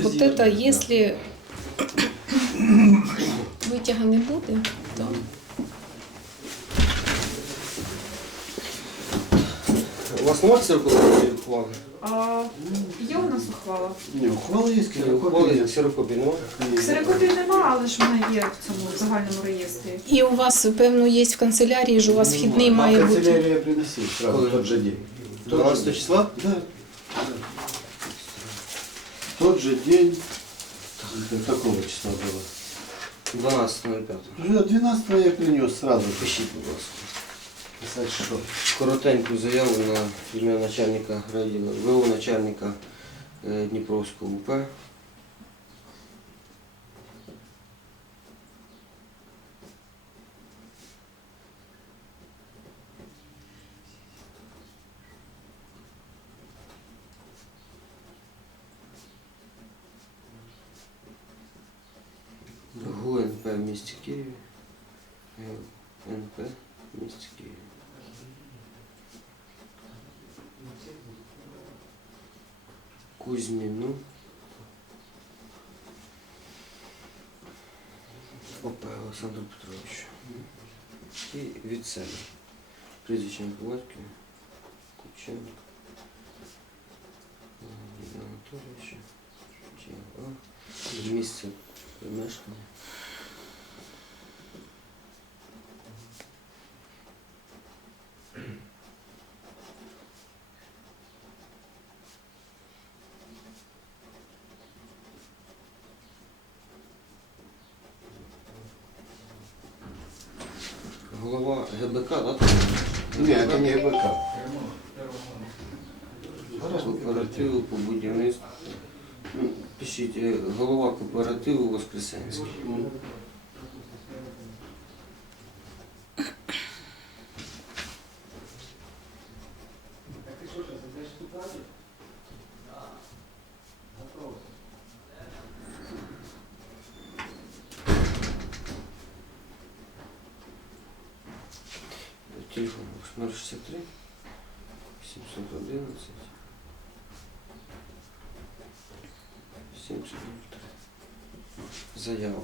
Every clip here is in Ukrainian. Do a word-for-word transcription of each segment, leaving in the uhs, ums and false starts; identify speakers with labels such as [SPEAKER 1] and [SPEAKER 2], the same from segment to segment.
[SPEAKER 1] вот это, если витяга не буде, то...
[SPEAKER 2] У вас немає ксерокопії ухвали?
[SPEAKER 3] А, є у нас ухвала?
[SPEAKER 4] Ні, ухвали є,
[SPEAKER 2] Ухвали,
[SPEAKER 4] ксерокопії.
[SPEAKER 2] ксерокопії немає?
[SPEAKER 3] Ксерокопії немає, але ж вона є в цьому загальному реєстрі.
[SPEAKER 1] І у вас, певно, є в канцелярії, ж у вас вхідний має
[SPEAKER 4] А
[SPEAKER 1] бути.
[SPEAKER 4] канцелярию я приносил сразу,
[SPEAKER 2] Коли?
[SPEAKER 4] в тот же день.
[SPEAKER 2] дванадцятого числа?
[SPEAKER 4] Да. В тот же день, какого числа было?
[SPEAKER 2] дванадцятого п'ятого.
[SPEAKER 4] Уже двенадцатого я принес сразу.
[SPEAKER 2] Пишіть, будь ласка.
[SPEAKER 4] Писать что?
[SPEAKER 2] Коротеньку заяву на ім'я начальника райвідділу, В О начальника е, Дніпровського У П. ГУ НП в місті Києві. ГУ НП в місті Києві. Кузьміну. ОП Олександру Петровичу. І від себе. Прізвище по батькові. Кученко. Ігор Анатолійовича. Тіла. Місце примешкання. Голова ГБК, так?
[SPEAKER 4] Нет, это не ГБК.
[SPEAKER 2] Кооперативу по будівництву. Ну, пишіть, е, голова кооперативу Воскресенський. Телефон ноль шістдесят три сімсот одинадцять сімсот три. Заява.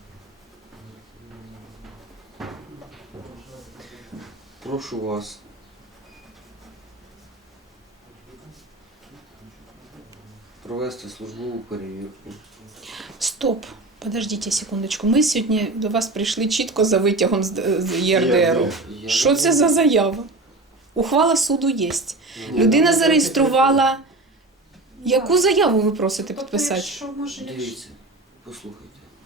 [SPEAKER 2] Прошу вас провести службову перевірку.
[SPEAKER 1] Стоп, подождіть секундочку. Ми сьогодні до вас прийшли чітко за витягом з з Є Р Д Ру.
[SPEAKER 2] Я
[SPEAKER 1] Що це за заява? Ухвала суду є. Людина зареєструвала. Яку заяву ви просите
[SPEAKER 3] Тобто,
[SPEAKER 1] підписати?
[SPEAKER 3] якщо може, якщо...
[SPEAKER 2] Дивіться, послухайте.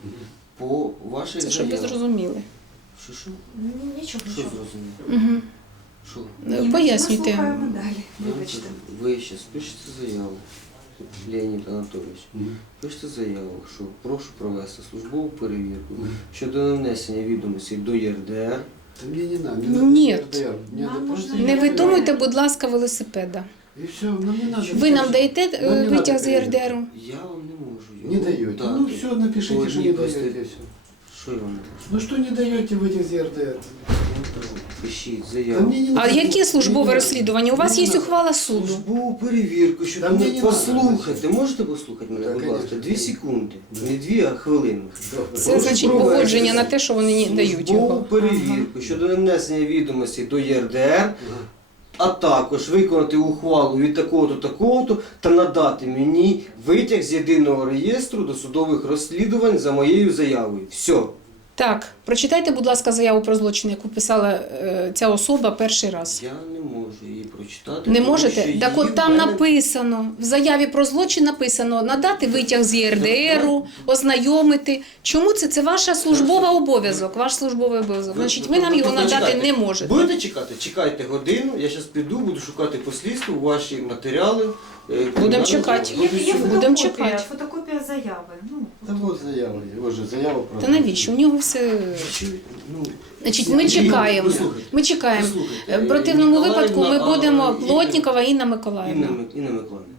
[SPEAKER 2] По вашій
[SPEAKER 1] Це щоб ви
[SPEAKER 2] заяві.
[SPEAKER 1] зрозуміли.
[SPEAKER 2] Що, що?
[SPEAKER 3] Ні, Нічого,
[SPEAKER 2] Що
[SPEAKER 3] нічого.
[SPEAKER 2] зрозуміло?
[SPEAKER 1] Угу.
[SPEAKER 2] Що?
[SPEAKER 3] Ми
[SPEAKER 1] Пояснюйте.
[SPEAKER 3] слухаємо далі, вибачте.
[SPEAKER 2] Ви ще пишете заяву, Леонід Анатолійович. Пишете заяву, що прошу провести службову перевірку щодо нанесення відомостей до Є Р Д Р.
[SPEAKER 4] Да мне не надо.
[SPEAKER 1] Нет.
[SPEAKER 4] Р Д Р. Мне
[SPEAKER 3] Нам
[SPEAKER 4] надо
[SPEAKER 3] нужно
[SPEAKER 4] просто
[SPEAKER 1] Не
[SPEAKER 4] Е Р Д Р.
[SPEAKER 1] видумуйте, будь ласка, велосипеда.
[SPEAKER 4] И все, нам не надо.
[SPEAKER 1] Ви нам даєте е,
[SPEAKER 4] Нам не
[SPEAKER 1] витяг
[SPEAKER 4] надо
[SPEAKER 1] з Є Р Д Ру?
[SPEAKER 2] Я вам не можу.
[SPEAKER 4] Не
[SPEAKER 2] його
[SPEAKER 4] даете.
[SPEAKER 2] дати.
[SPEAKER 4] Ну все, напишите,
[SPEAKER 2] По
[SPEAKER 4] что
[SPEAKER 2] одній
[SPEAKER 4] не
[SPEAKER 2] простій-
[SPEAKER 4] даете. Все.
[SPEAKER 2] Що я вам не
[SPEAKER 4] Ну что не даете в этих Е Р Д Р?
[SPEAKER 2] кажу? Пишіть
[SPEAKER 4] Да
[SPEAKER 2] заяву.
[SPEAKER 4] мне не
[SPEAKER 1] А
[SPEAKER 4] надо.
[SPEAKER 1] яке службове розслідування? У вас
[SPEAKER 4] Мені
[SPEAKER 1] є
[SPEAKER 4] не
[SPEAKER 1] ухвала суду.
[SPEAKER 2] Службову перевірку, що
[SPEAKER 4] Та
[SPEAKER 2] там
[SPEAKER 4] мені не
[SPEAKER 2] послухайте. Можете послухати мене,
[SPEAKER 4] Так,
[SPEAKER 2] будь ласка?
[SPEAKER 4] конечно.
[SPEAKER 2] Дві секунди. Не дві, а хвилину.
[SPEAKER 1] Це значить погодження на те, що вони не дають
[SPEAKER 2] Службову
[SPEAKER 1] його.
[SPEAKER 2] перевірку щодо нанесення відомостей до Є Р Д Р, а також виконати ухвалу від такого-то, такого-то та надати мені витяг з єдиного реєстру досудових розслідувань за моєю заявою. Все.
[SPEAKER 1] Так, прочитайте, будь ласка, заяву про злочин, яку писала е, ця особа перший раз.
[SPEAKER 2] Я не можу її прочитати.
[SPEAKER 1] Не
[SPEAKER 2] тому
[SPEAKER 1] можете?
[SPEAKER 2] що
[SPEAKER 1] Так
[SPEAKER 2] її
[SPEAKER 1] от там
[SPEAKER 2] в мене-
[SPEAKER 1] написано, в заяві про злочин написано надати витяг з Є Р Д Ру, ознайомити. Чому це? Це ваша службова обов'язок, ваш службовий обов'язок. Значить, ви нам його надати
[SPEAKER 2] Чекайте.
[SPEAKER 1] не можете.
[SPEAKER 2] Будете чекати? Чекайте годину, я зараз піду, буду шукати по слідству ваші матеріали. е,
[SPEAKER 1] Будемо чекати.
[SPEAKER 3] Є, є
[SPEAKER 1] Будемо
[SPEAKER 3] фотокопія,
[SPEAKER 1] чекати.
[SPEAKER 3] фотокопія заяви. Ну,
[SPEAKER 4] Да вот заява, его же заява про.
[SPEAKER 1] Та навіщо? У нього все...
[SPEAKER 2] Чи- ну,
[SPEAKER 1] Значить, ми чекаємо.
[SPEAKER 2] Послухайте,
[SPEAKER 1] Ми чекаємо.
[SPEAKER 2] послухайте.
[SPEAKER 1] В противному
[SPEAKER 2] Ніколаївна,
[SPEAKER 1] випадку ми
[SPEAKER 2] а,
[SPEAKER 1] будемо
[SPEAKER 2] Інна-
[SPEAKER 1] Плотнікова Інна
[SPEAKER 2] Інна,
[SPEAKER 1] Миколаївна.
[SPEAKER 2] Ми- Інна Миколаївна.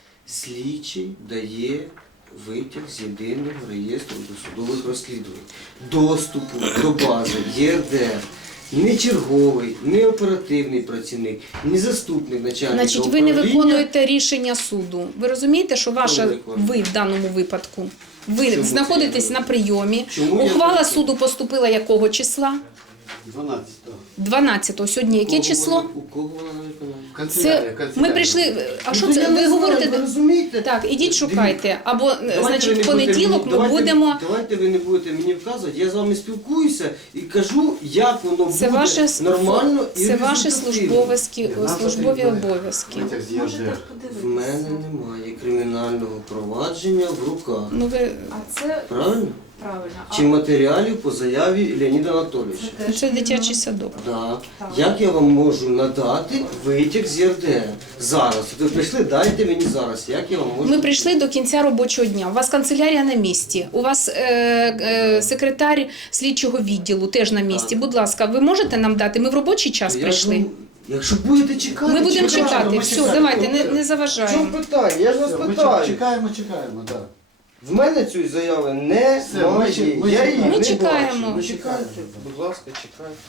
[SPEAKER 2] Слідчий дає витяг з єдиного реєстру досудових розслідувань. Доступу до бази Є Р Д Р не черговий, не оперативний працівник, не заступник начальника
[SPEAKER 1] Значить, ви не
[SPEAKER 2] управління.
[SPEAKER 1] виконуєте рішення суду. Ви розумієте, що ваша,
[SPEAKER 2] не виконує?
[SPEAKER 1] ви в даному випадку, ви
[SPEAKER 2] Чому
[SPEAKER 1] знаходитесь
[SPEAKER 2] це
[SPEAKER 1] на
[SPEAKER 2] я
[SPEAKER 1] прийомі.
[SPEAKER 2] Чому я
[SPEAKER 1] Ухвала
[SPEAKER 2] виконую?
[SPEAKER 1] суду поступила якого числа?
[SPEAKER 4] дванадцятого.
[SPEAKER 1] дванадцятого. Сьогодні яке
[SPEAKER 2] У кого
[SPEAKER 1] число?
[SPEAKER 2] вона- У кого вона не виконає?
[SPEAKER 4] Канцелярія,
[SPEAKER 1] Це
[SPEAKER 4] канцелярія.
[SPEAKER 1] ми прийшли. А
[SPEAKER 2] Ну,
[SPEAKER 1] що
[SPEAKER 2] то
[SPEAKER 1] це?
[SPEAKER 2] я
[SPEAKER 1] Ви
[SPEAKER 2] не знаю,
[SPEAKER 1] говорите?
[SPEAKER 2] ви розумієте?
[SPEAKER 1] Так, ідіть
[SPEAKER 2] Дивіться.
[SPEAKER 1] шукайте. Або
[SPEAKER 2] Давайте ви
[SPEAKER 1] значить,
[SPEAKER 2] не
[SPEAKER 1] в понеділок
[SPEAKER 2] будете
[SPEAKER 1] ми
[SPEAKER 2] мені- давайте-
[SPEAKER 1] будемо.
[SPEAKER 2] Давайте ви не будете мені вказувати, я з вами спілкуюся і кажу, як воно
[SPEAKER 1] Це
[SPEAKER 2] буде
[SPEAKER 1] ваше
[SPEAKER 2] нормально і
[SPEAKER 1] це ваші
[SPEAKER 2] результативно.
[SPEAKER 1] службові
[SPEAKER 4] Нам
[SPEAKER 1] службові
[SPEAKER 4] потрібно
[SPEAKER 1] обов'язки.
[SPEAKER 4] витяг з
[SPEAKER 3] Можете
[SPEAKER 4] ЄРДР.
[SPEAKER 2] В мене
[SPEAKER 3] подивитися.
[SPEAKER 2] немає кримінального провадження в руках.
[SPEAKER 1] Ну ви
[SPEAKER 3] А це
[SPEAKER 2] Правильно?
[SPEAKER 3] правильно. А
[SPEAKER 2] Чи матеріалів по заяві Леоніда Анатолійовича?
[SPEAKER 3] теж
[SPEAKER 1] це дитячий
[SPEAKER 3] вірно.
[SPEAKER 1] садок.
[SPEAKER 2] Да.
[SPEAKER 3] Так.
[SPEAKER 2] Як я вам можу надати витяг з ЄРДР? Зараз. От ви прийшли, дайте мені зараз. Як я вам можу?
[SPEAKER 1] Ми прийшли до кінця робочого дня. У вас канцелярія на місці. У вас е, е, секретар слідчого відділу теж на місці.
[SPEAKER 2] Так.
[SPEAKER 1] Будь ласка, ви можете нам дати? Ми в робочий час
[SPEAKER 2] Я
[SPEAKER 1] прийшли.
[SPEAKER 2] ж вам- Якщо будете чекати,
[SPEAKER 1] Ми будемо
[SPEAKER 2] чекайте.
[SPEAKER 1] чекати.
[SPEAKER 4] ми
[SPEAKER 1] Все,
[SPEAKER 4] чекаємо.
[SPEAKER 1] давайте, не, не
[SPEAKER 2] В чому
[SPEAKER 1] заважаємо.
[SPEAKER 2] питання? Я ж вас
[SPEAKER 4] Все, ми
[SPEAKER 2] питаю.
[SPEAKER 4] чекаємо, чекаємо, так.
[SPEAKER 2] В мене цієї заяви немає.
[SPEAKER 4] Все, ми чек- ми
[SPEAKER 2] Я її
[SPEAKER 4] чекаємо.
[SPEAKER 2] не
[SPEAKER 1] Ми чекаємо.
[SPEAKER 2] бачу. Ви чекайте. Будь ласка, чекайте.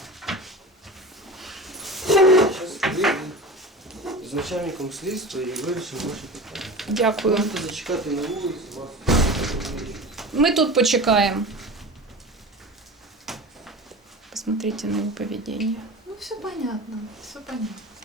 [SPEAKER 2] Зараз вийду з начальником слідства і вирішимо ваші питання.
[SPEAKER 1] Дякую.
[SPEAKER 2] Можете зачекати на вулиці вас.
[SPEAKER 1] Ми тут почекаємо. Посмотрите на его поведение.
[SPEAKER 3] Ну, все понятно, все понятно.